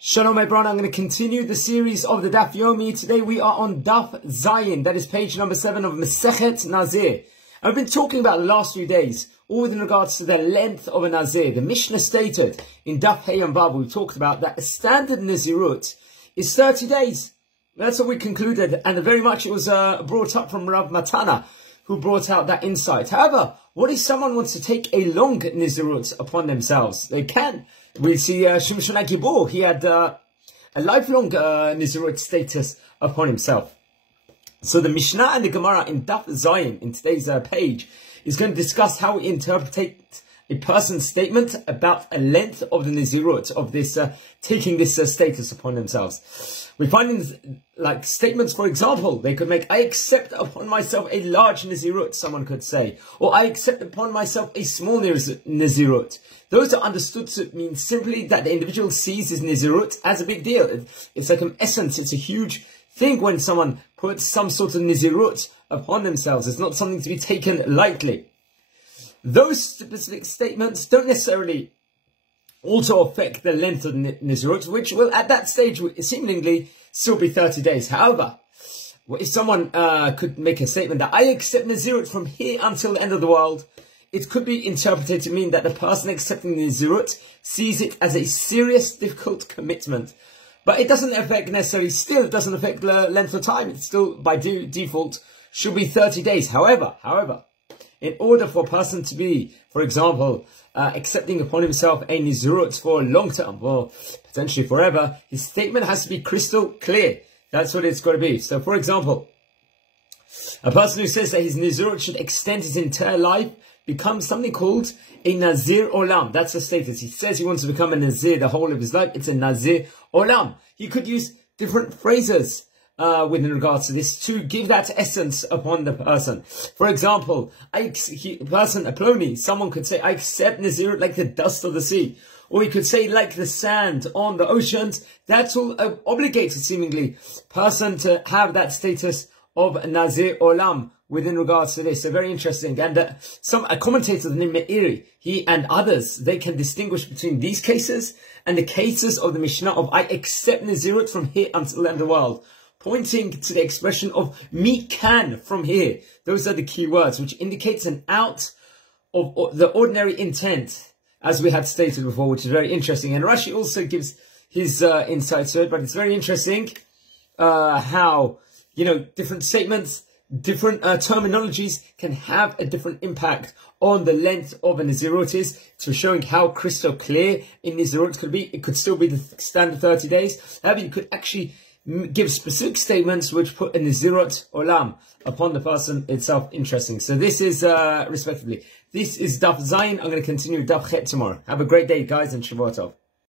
Shalom everyone, I'm going to continue the series of the Daf Yomi. Today we are on Daf Zayin, that is page number 7 of Masechet Nazir. I've been talking about the last few days, all in regards to the length of a Nazir. The Mishnah stated in Daf Hey and Vav, we talked about that a standard Nezirut is 30 days. That's what we concluded, and very much it was brought up from Rav Matana, who brought out that insight. However, what if someone wants to take a long Nezirut upon themselves? They can. We see Shimshon HaGibor, he had a lifelong Nezirut status upon himself. So the Mishnah and the Gemara in Daf Zayin, in today's page, is going to discuss how we interpret a person's statement about a length of the Nezirut, of this taking this status upon themselves. We find in like statements, for example, they could make, I accept upon myself a large Nezirut, someone could say, or I accept upon myself a small Nezirut. Those are understood to mean simply that the individual sees his Nezirut as a big deal. It's like an essence, it's a huge thing when someone puts some sort of Nezirut upon themselves. It's not something to be taken lightly. Those specific statements don't necessarily also affect the length of the Nezirut, which will at that stage seemingly still be 30 days. However, if someone could make a statement that I accept Nezirut from here until the end of the world, it could be interpreted to mean that the person accepting Nezirut sees it as a serious, difficult commitment. But it doesn't affect necessarily, still it doesn't affect the length of time. It still, by default, should be 30 days. However, in order for a person to be, for example, accepting upon himself a Nezirut for long term, or potentially forever, his statement has to be crystal clear. That's what it's got to be. So, for example, a person who says that his Nezirut should extend his entire life becomes something called a Nezirut Olam. That's the status. He says he wants to become a Nazir the whole of his life. It's a Nezirut Olam. He could use different phrases with regards to this to give that essence upon the person. For example, a Ploni, someone could say, I accept Nezirut like the dust of the sea. Or he could say, like the sand on the oceans. That's all obligated, seemingly, person to have that status of Nezirut Olam within regards to this. So very interesting. And a commentator named Meiri, he and others, they can distinguish between these cases and the cases of the Mishnah of I accept Nezirut from here until the end of the world, pointing to the expression of mi can from here. Those are the key words, which indicates an out of the ordinary intent, as we had stated before, which is very interesting. And Rashi also gives his insights to it, but it's very interesting how, different statements, different terminologies can have a different impact on the length of a Nezirut is, to showing how crystal clear a Nezirut could be. It could still be the standard 30 days. However, you could actually give specific statements which put a Nezirut Olam upon the person itself. Interesting. So this is, respectively, this is Daf Zayin. I'm going to continue Daf Chet tomorrow. Have a great day, guys, and Shavua Tov.